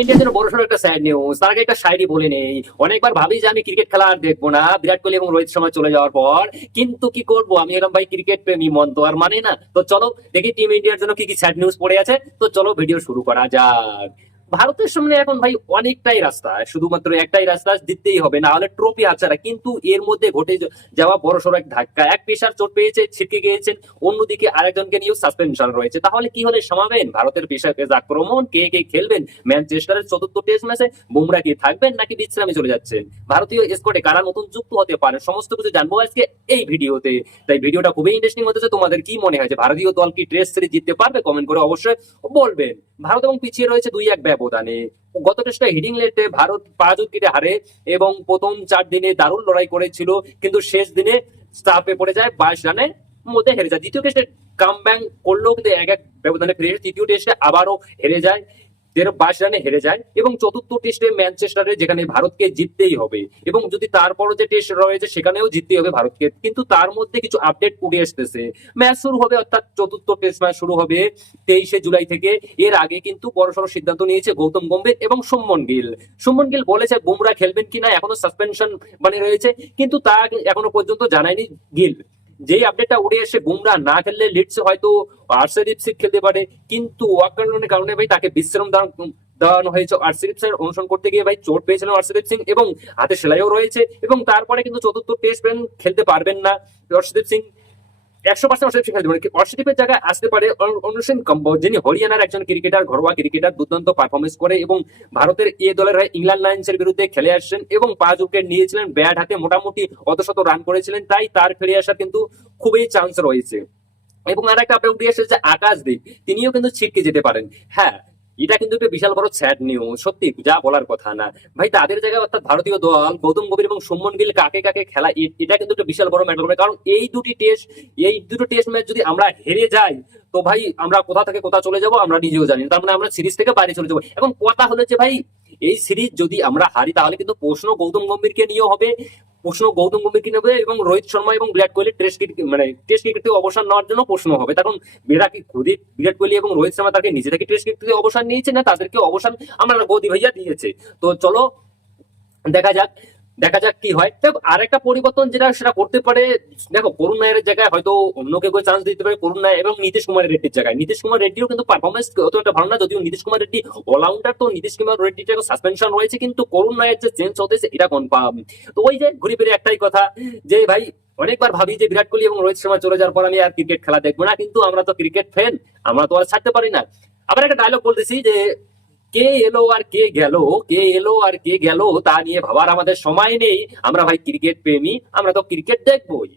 ইন্ডিয়ার জন্য বড়সড় একটা স্যাড নিউজ। তার আগে একটা শায়রি বলে নেই। অনেকবার ভাবি যে আমি ক্রিকেট খেলা আর দেখবো না বিরাট কোহলি এবং রোহিত শর্মা চলে যাওয়ার পর, কিন্তু কি করব, আমি এলাম ভাই ক্রিকেট প্রেমী, মন তো আর মানে না। তো চলো দেখি টিম ইন্ডিয়ার জন্য কি কি স্যাড নিউজ পড়ে আছে। তো চলো ভিডিও শুরু করা যাক। ভারতের সামনে এখন ভাই অনেকটাই রাস্তা, শুধুমাত্র একটাই রাস্তা, জিততেই হবে, না হলে ট্রফি হাতছাড়া। কিন্তু এর মধ্যে ঘটে যাওয়া বড়সড় এক ধাক্কা, এক পেসার চোট পেয়েছে, ছিটকে গিয়েছেন, অন্যদিকে আরেকজনকে নিয়েও সাসপেনশন রয়েছে। তাহলে কি হলে সামাবেন ভারতের পেসার পেস আক্রমণ? কে কে খেলবেন ম্যানচেস্টারের চতুর্থ টেস্ট ম্যাচে? বুমরা কি থাকবেন নাকি বিশ্রামে চলে যাচ্ছেন? ভারতীয় স্কোয়াডে কারা নতুন যুক্ত হতে পারে? সমস্ত কিছু জানবো আজকে এই ভিডিওতে। তাই ভিডিওটা খুবই ইন্টারেস্টিং হতেছে। তোমাদের কি মনে হয় যে ভারতীয় দল কি টেস্ট সিরিজ জিততে পারবে? কমেন্ট করে অবশ্যই বলবেন। ভারত এবং পিছিয়ে রয়েছে 2-1 ব্যবধানে। গত টেস্টে হিডিং লেটে ভারত 5 উইকেটে হারে এবং প্রথম 4 দিনে দারুণ লড়াই করেছিল, কিন্তু শেষ দিনে স্টাফে পড়ে যায়, 22 রানের মধ্যে হেরে যায়। দ্বিতীয় টেস্টে কামব্যাক করলেও কিন্তু 1-1 ব্যবধানে ফিরে এসে তৃতীয় টেস্টে আবারও হেরে যায়, 22 রানে হেরে যায়। এবং চতুর্থ টেস্টে ম্যানচেস্টারে, যেখানে ভারতকে জিততেই হবে, এবং যদি তারপরও যে টেস্ট রয়েছে সেখানেও জিততেই হবে ভারতকে, কিন্তু তার মধ্যে কিছু আপডেট উঠে আসতেছে। ম্যাচ শুরু হবে, অর্থাৎ চতুর্থ টেস্ট ম্যাচ শুরু হবে 23শে জুলাই থেকে। এর আগে কিন্তু বড়সড় সিদ্ধান্ত নিয়েছে গৌতম গম্ভীর এবং শুভমন গিল। শুভমন গিল বলেছে বুমরা খেলবেন কিনা এখনো সাসপেনশন মানে রয়েছে, কিন্তু তা এখনো পর্যন্ত জানায়নি গিল। যেই আপডেটটা উঠে এসে বুমরা না খেললে লিডস হয়তো আর্শদীপ সিং খেলতে পারে, কিন্তু অকারণের কারণে ভাই তাকে বিশ্রাম দেওয়ানো হয়েছে। আর্শদীপ সিং অনুসরণ করতে গিয়ে ভাই চোট পেয়েছিলেন আর্শদীপ সিং, এবং হাতে সেলাইও রয়েছে, এবং তারপরে কিন্তু চতুর্থ টেস্ট খেলতে পারবেন না অর্শদীপ সিং। 100% অর্শদীপ সিং খেলতে পারে। অর্শদীপের জায়গায় আসতে পারে অনুসেন কম্বো, যিনি হরিয়ানার একজন ক্রিকেটার, ঘরোয়া ক্রিকেটার, দুর্দান্ত পারফরমেন্স করে এবং ভারতের এ দলের হয়ে ইংল্যান্ড লায়ন্সের বিরুদ্ধে খেলে আসছেন এবং 5 উইকেট নিয়েছিলেন, ব্যাট হাতে মোটামুটি অতশত রান করেছিলেন। তাই তার ফিরে আসার কিন্তু খুবই চান্স রয়েছে। এবং আর একটা আপডেট উঠে এসেছে আকাশদীপ, তিনিও কিন্তু ছিটকে যেতে পারেন। হ্যাঁ, এটা কিন্তু একটা বিশাল বড় স্যাড নিউজ, সত্যি যা বলার কথা না ভাই। তাদের জায়গায় অর্থাৎ ভারতীয় দল গৌতম গম্ভীর এবং শুভমন গিল কাকে কাকে খেলা, এটা কিন্তু একটা বিশাল বড় ম্যাটার হবে। কারণ এই দুটো টেস্ট ম্যাচ যদি আমরা হেরে যাই, তো ভাই আমরা কোথা থেকে কোথা চলে যাব আমরা নিজেও জানি না। তার মানে আমরা সিরিজ থেকে বাইরে চলে যাবো। এখন কথা হলো যে ভাই, এই সিরিজ যদি আমরা হারি তাহলে কিন্তু প্রশ্ন গৌতম গম্ভীরকে নিয়েও হবে, প্রশ্ন গৌতম গম্ভীরকে নেবে, এবং রোহিত শর্মা এবং বিরাট কোহলি টেস্ট ক্রিকেট থেকে অবসর নেওয়ার জন্য প্রশ্ন হবে। তখন বিরাট কোহলি এবং রোহিত শর্মা তাকে নিজে থেকে টেস্ট ক্রিকেট থেকে অবসর নিয়েছে, না তাদেরকে অবসর আমরা গৌতম ভাইয়া দিয়েছে? তো চলো দেখা যাক, দেখা যাক কি হয়। আর একটা পরিবর্তন যেটা সেটা করতে পারে, দেখো করুণ নায়ারের জায়গায় হয়তো অন্য কেউ চান্স দিতে পারে, করুণ নায়ার এবং নীতিশ কুমার রেড্ডির জায়গায়। নীতিশ কুমার রেড্ডিও কিন্তু পারফরমেন্স অত একটা ভালো না, যদিও নীতিশ কুমার রেড্ডি অলরাউন্ডার, তো নীতিশ কুমার রেড্ডির সাসপেনশন রয়েছে, কিন্তু করুণ নায়ার যে চেঞ্জ হতেছে এটা কনফার্ম। তো ওই যে ঘুরে ফিরে একটাই কথা, যে ভাই অনেকবার ভাবি যে বিরাট কোহলি এবং রোহিত শর্মা চলে যাওয়ার পর আমি আর ক্রিকেট খেলা দেখবো না, কিন্তু আমরা তো ক্রিকেট ফ্যান, আমরা তো আর ছাড়তে পারি না। আবার একটা ডায়লগ বলতেছি যে কে এলো আর কে গেল, কে এলো আর কে গেল তা নিয়ে ভাবার আমাদের সময় নেই। আমরা ভাই ক্রিকেট প্রেমী, আমরা তো ক্রিকেট দেখবোই।